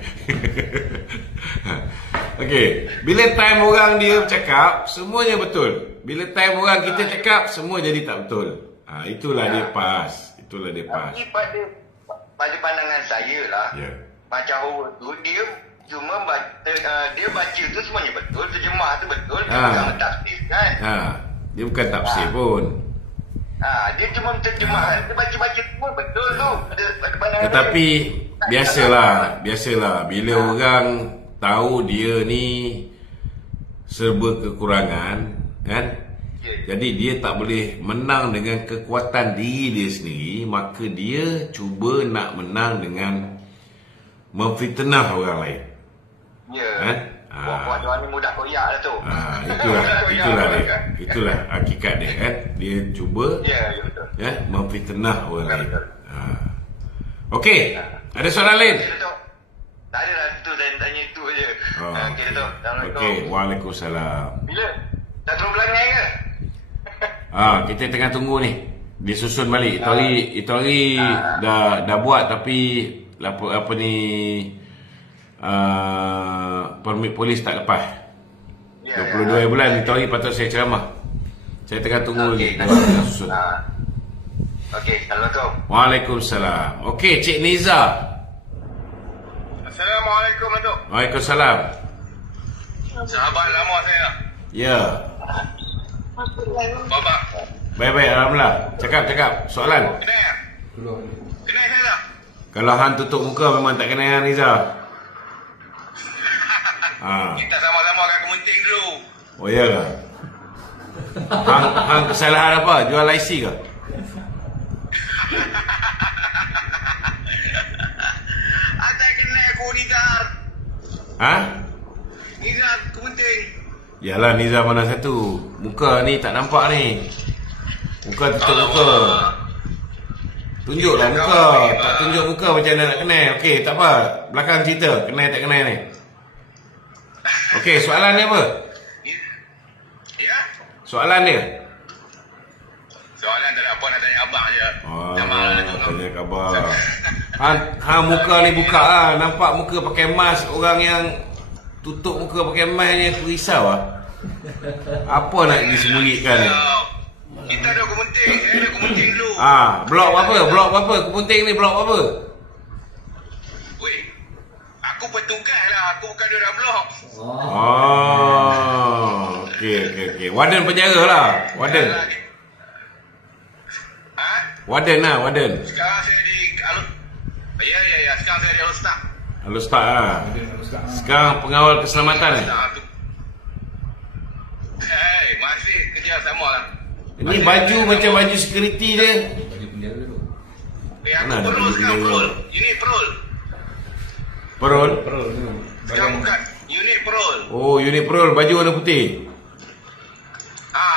Okey, bila time orang dia cakap semuanya betul. Bila time orang kita cakap semua jadi tak betul. Itulah dia pas. Itulah dia pas. Tapi pada pandangan saya lah, Ya. macam Howard tu dia cuma dia baca tu semuanya betul, terjemah tu betul, sama tafsir kan. Dia bukan tafsir pun. Dia cuma terjemah, dia baca-baca semua betul tu. Pada pandangan Tetapi biasalah bila orang tahu dia ni serba kekurangan, kan? Jadi dia tak boleh menang dengan kekuatan diri dia sendiri, maka dia cuba nak menang dengan memfitnah orang lain. Ya. Kan? Buat ni mudah koyak lah tu. Itulah hakikat dia, kan? Dia cuba Ya, betul. memfitnah orang lain. Betul. Okey, ada soalan lain? Tak ada lah, tu saya tanya itu je. Okey, Datuk. Assalamualaikum. Okey, waalaikumsalam. Bila? Dah turun belakang ke? Kita tengah tunggu ni. Dia susun balik. Itu hari dah buat tapi apa ni permit polis tak lepas. 22 bulan itu hari patut saya ceramah. Saya tengah tunggu lagi. Tengah susun. Okey, Assalamualaikum. Waalaikumsalam. Okey, Cik Niza. Assalamualaikum, Datuk. Waalaikumsalam. Sahabat lama saya. Ya. Bapak. Baik-baik, alhamdulillah. Cakap. Soalan. Kenal saya tak? Kalau hang tutup muka memang tak kenal hang Niza. Kita sama-sama kat Kementing dulu. Oh ya ke? Hang kesalahan apa? Jual IC ke? Ada kenal aku Nizar. Nizar Kementing. Yalah, Niza mana satu? Muka ni tak nampak ni. Muka tutup muka. Tunjuklah muka. Tak tunjuk muka macam mana nak kenal. Okey, tak apa. Belakang cerita. Kenal tak kenal ni. Okey, soalan dia apa? Ya? Soalan dia? Soalan tak ada apa, nak tanya abang je. Tanya khabar. Hang muka ni buka lah. Nampak muka pakai mask. Orang yang tutup muka pakai mask ni aku risau lah. Apa nak disembunyikan ni? Kita ada Kementing. Saya ada Kementing dulu. Blok apa? Blok apa? Kementing ni blok apa? Weh, aku petugas lah. Aku bukan orang blok. Okey. Warden penjara lah. Warden. Warden lah, warden. Sekarang saya di Ya. Sekarang saya di Al-Ustaz. Al-Ustaz lah. Sekarang pengawal keselamatan ni. Hei, masih kerja sama lah. Ini baju macam baju security dia. Baju penjara tu. Aku Mana ada perul baju sekarang, penjara? perul. Unit perul. Perul. Sekarang bukan. Unit perul. Oh, unit perul. Baju warna putih.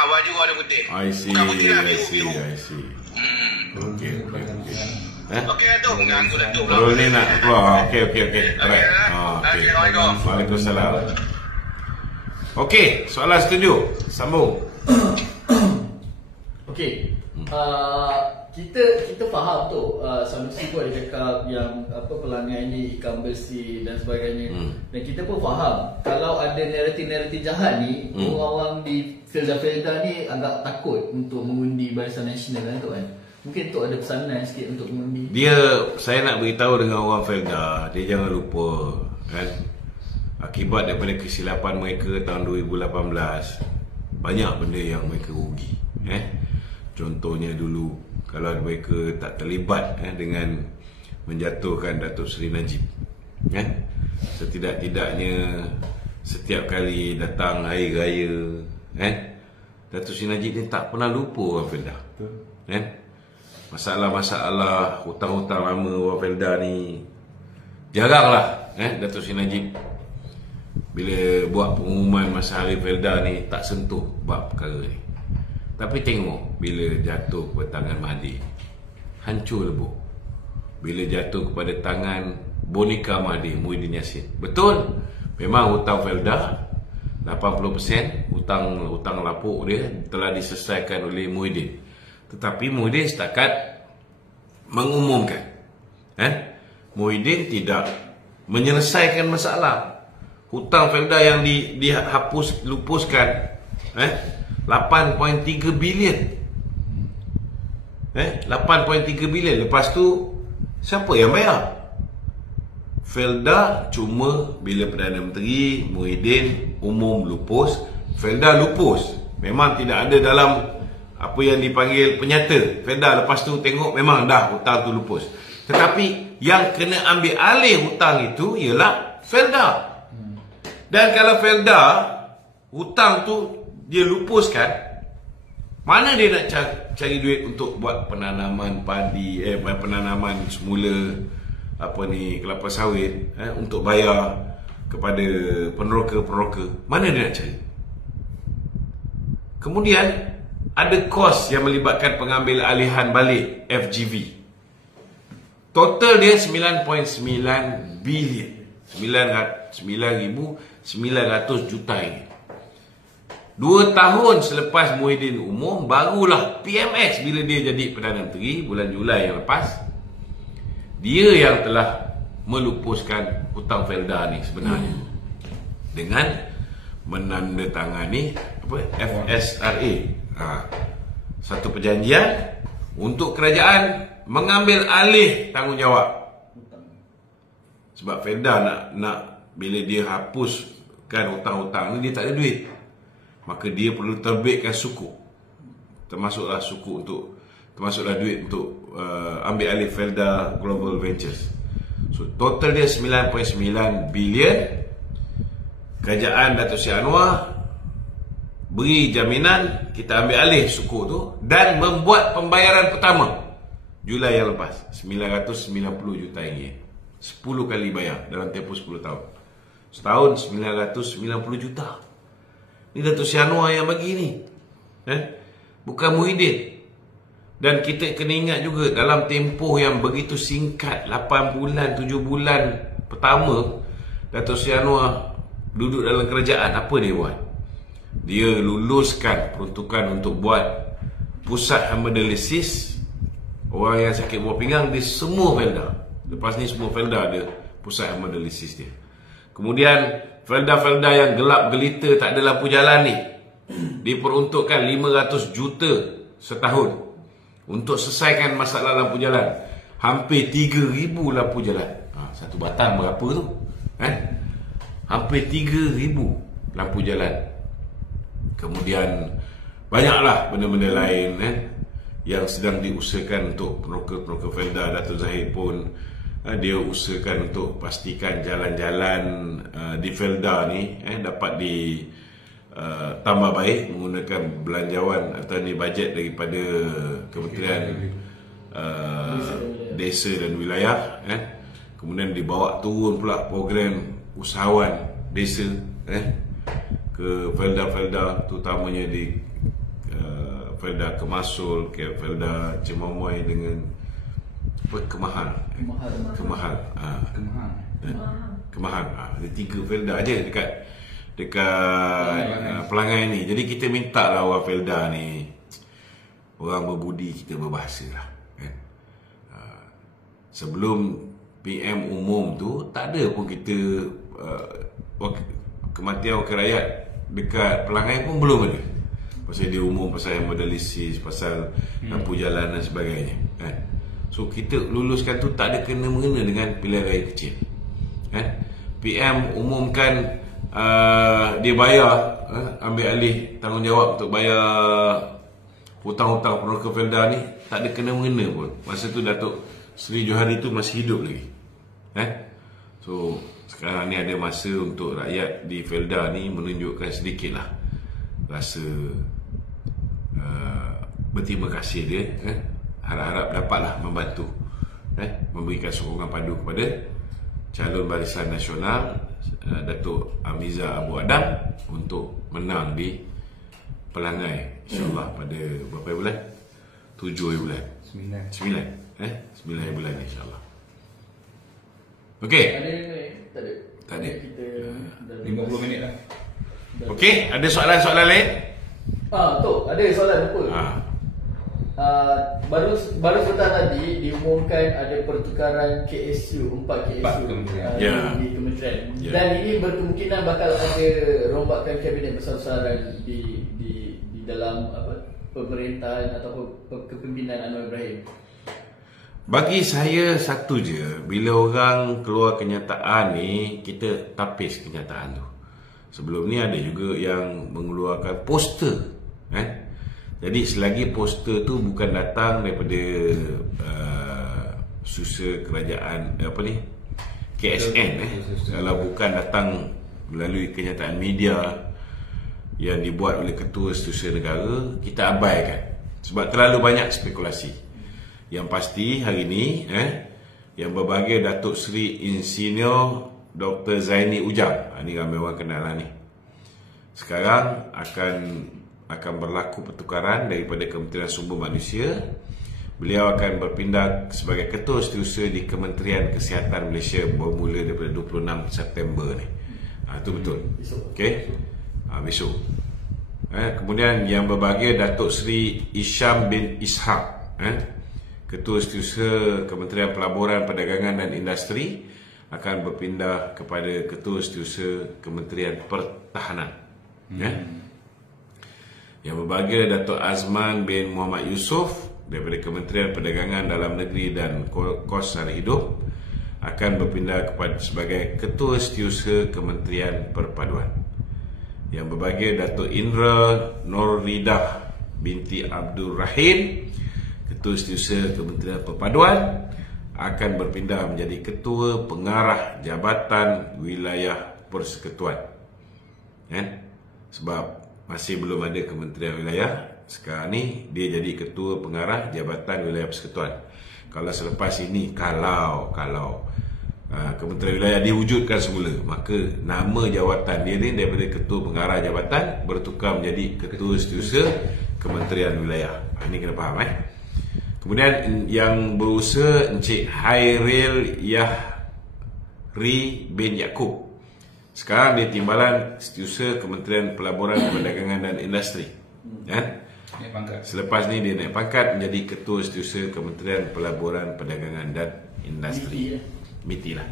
Baju warna putih. I see. Bukan putih lah, biru. Okey. Okey, Datuk. Mengganggu Datuk pula. Perul ni nak keluar. Okey. Alright. Assalamualaikum. Waalaikumsalam. Okey, soalan setuju. Sambung. Okey. Kita faham tu Sanusi pun ada cakap yang pelanggan ni ikan bersih dan sebagainya. Dan kita pun faham kalau ada naratif-naratif jahat ni, orang-orang di Felda ni agak takut untuk mengundi Barisan Nasional kan tu kan. Mungkin tu ada pesanan sikit untuk mengundi. Saya nak beritahu dengan orang Felda, dia jangan lupa kan, akibat daripada kesilapan mereka tahun 2018 banyak benda yang mereka rugi. Contohnya dulu kalau mereka tak terlibat dengan menjatuhkan Datuk Seri Najib, setidak-tidaknya setiap kali datang hari raya, Datuk Seri Najib ni tak pernah lupa orang Felda. Masalah-masalah hutang-hutang lama orang Felda ni jaranglah Datuk Seri Najib bila buat pengumuman masa hari Felda ni tak sentuh bab perkara ni. Tapi tengok bila jatuh ke tangan Mahathir, hancur lebur. Bila jatuh kepada tangan boneka Mahathir, Muhyiddin Yassin, betul memang hutang Felda, 80% hutang lapuk dia telah diselesaikan oleh Muhyiddin. Tetapi Muhyiddin setakat mengumumkan. Muhyiddin tidak menyelesaikan masalah. Hutang Felda yang lupuskan 8.3 bilion. 8.3 bilion. Lepas tu siapa yang bayar? Felda cuma bila Perdana Menteri Muhyiddin umum lupus, Felda lupus. Memang tidak ada dalam apa yang dipanggil penyata. Felda lepas tu tengok memang dah hutang tu lupus. Tetapi yang kena ambil alih hutang itu ialah Felda. Dan kalau Felda hutang tu dia lupuskan, mana dia nak cari duit untuk buat penanaman padi, penanaman semula kelapa sawit, untuk bayar kepada peneroka-peneroka. Mana dia nak cari? Kemudian ada kos yang melibatkan pengambil alihan balik FGV. Total dia 9.9 bilion. 9,900 juta ini. 2 tahun selepas Muhyiddin umum, barulah PMX bila dia jadi Perdana Menteri bulan Julai yang lepas, dia yang telah melupuskan hutang Felda ni sebenarnya dengan menandatangani FSRA, satu perjanjian untuk kerajaan mengambil alih tanggungjawab. Sebab Felda nak bila dia hapuskan hutang-hutang ni, dia tak ada duit, maka dia perlu terbitkan sukuk, termasuklah duit untuk ambil alih Felda Global Ventures. So total dia 9.9 bilion. Kerajaan Datuk Seri Anwar beri jaminan kita ambil alih sukuk tu dan membuat pembayaran pertama Julai yang lepas 990 juta ringgit. 10 kali bayar dalam tempoh 10 tahun. Setahun 990 juta. Ni Datuk Seri Anwar yang bagi ni, bukan Muhyiddin. Dan kita kena ingat juga dalam tempoh yang begitu singkat, 8 bulan, 7 bulan pertama Datuk Seri Anwar duduk dalam kerajaan, apa dia buat? Dia luluskan peruntukan untuk buat pusat hemodialisis orang yang sakit buah pinggang di semua Felda. Lepas ni semua Felda ada pusat hemodialisis dia. Kemudian Felda-Felda yang gelap gelita tak ada lampu jalan ni diperuntukkan 500 juta setahun untuk selesaikan masalah lampu jalan. Hampir 3,000 lampu jalan. Satu batang berapa tu? Hampir 3,000 lampu jalan. Kemudian banyaklah benda-benda lain yang sedang diusahakan untuk peneroka-peneroka Felda. Datuk Zahid pun dia usahakan untuk pastikan jalan-jalan di Felda ni dapat tambah baik menggunakan belanjawan atau bajet daripada Kementerian Desa dan Wilayah. Kemudian dibawa turun pula program usahawan desa ke Felda-Felda, terutamanya di Felda Kemasul, Felda Cemamoy dengan Kemahal. Ada 3 Felda aja dekat Pelangai ni. Jadi kita minta lah orang Felda ni, orang berbudi, kita berbahasa lah. Sebelum PM umum tu, tak ada pun kita kematian wakil rakyat dekat Pelangai pun belum ada. Pasal dia umum pasal hemodialisis, pasal lampu jalan dan sebagainya. So kita luluskan tu tak ada kena-mengena dengan pilihan raya kecil. PM umumkan dia bayar, ambil alih tanggungjawab untuk bayar hutang-hutang peneroka Felda ni, tak ada kena-mengena pun. Masa tu Datuk Seri Johari tu masih hidup lagi. So sekarang ni ada masa untuk rakyat di Felda ni menunjukkan sedikitlah rasa berterima kasih dia. Harap-harap dapatlah membantu, memberikan sokongan padu kepada calon Barisan Nasional Datuk Amiza Abu Adam untuk menang di Pelangai, InsyaAllah pada berapa bulan? 7 bulan? 9 bulan insyaAllah. Okey. Tak ada. Tak ada. 50 minit lah. Okey, ada soalan-soalan lain? Tok, ada soalan lupa. Baru sebentar tadi diumumkan ada pertukaran KSU, 4 KSU di kementerian. Dan ini berkemungkinan bakal ada rombakan kabinet besar-besaran di dalam pemerintahan atau kepimpinan Anwar Ibrahim. Bagi saya satu je, bila orang keluar kenyataan ni, kita tapis kenyataan tu. Sebelum ni ada juga yang mengeluarkan poster, Jadi selagi poster tu bukan datang daripada susah kerajaan KSN, kalau bukan datang melalui kenyataan media yang dibuat oleh Ketua Setiausaha Negara, kita abaikan sebab terlalu banyak spekulasi. Yang pasti hari ini yang berbahagia Datuk Seri Insinyur Dr. Zaini Ujang, ini ramai orang kenal lah ni, sekarang akan berlaku pertukaran daripada Kementerian Sumber Manusia. Beliau akan berpindah sebagai Ketua Setiausaha di Kementerian Kesihatan Malaysia bermula daripada 26 September ni. Itu betul. Okey. Besok. Kemudian yang berbahagia Datuk Seri Isham bin Ishaq, Ketua Setiausaha Kementerian Pelaburan, Perdagangan dan Industri, akan berpindah kepada Ketua Setiausaha Kementerian Pertahanan. Yang berbahagia Datuk Azman bin Muhammad Yusof daripada Kementerian Perdagangan Dalam Negeri dan Kos Sara Hidup akan berpindah kepada sebagai Ketua Setiausaha Kementerian Perpaduan. Yang berbahagia Datuk Indra Nurridah binti Abdul Rahim, Ketua Setiausaha Kementerian Perpaduan, akan berpindah menjadi Ketua Pengarah Jabatan Wilayah Persekutuan. Sebab masih belum ada Kementerian Wilayah, sekarang ni dia jadi Ketua Pengarah Jabatan Wilayah Persekutuan. Kalau selepas ini, kalau Kementerian Wilayah diwujudkan semula, maka nama jawatan dia ni daripada Ketua Pengarah Jabatan bertukar menjadi Ketua Setiausaha Kementerian Wilayah. Ini kena faham. Kemudian yang berusaha Encik Hairil Yahri bin Yaakob, sekarang dia Timbalan Setiausaha Kementerian Pelaburan, Perdagangan dan Industri. Naik pangkat. Selepas ni dia naik pangkat menjadi Ketua Setiausaha Kementerian Pelaburan, Perdagangan dan Industri. MITI lah.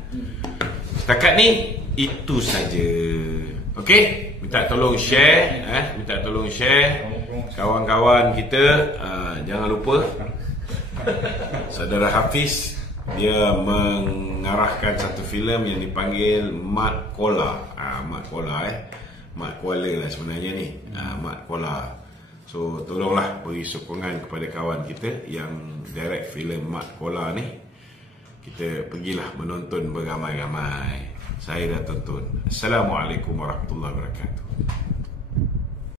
Setakat ni itu saja. Okey, minta tolong share, kawan-kawan kita. Jangan lupa Saudara Hafiz, dia mengarahkan satu filem yang dipanggil Mat Kola. Mat Kola Mat Kuala lah sebenarnya ni. Mat Kola. So tolonglah beri sokongan kepada kawan kita yang direct filem Mat Kola ni. Kita pergilah menonton beramai-ramai. Saya dah tonton. Assalamualaikum warahmatullahi wabarakatuh.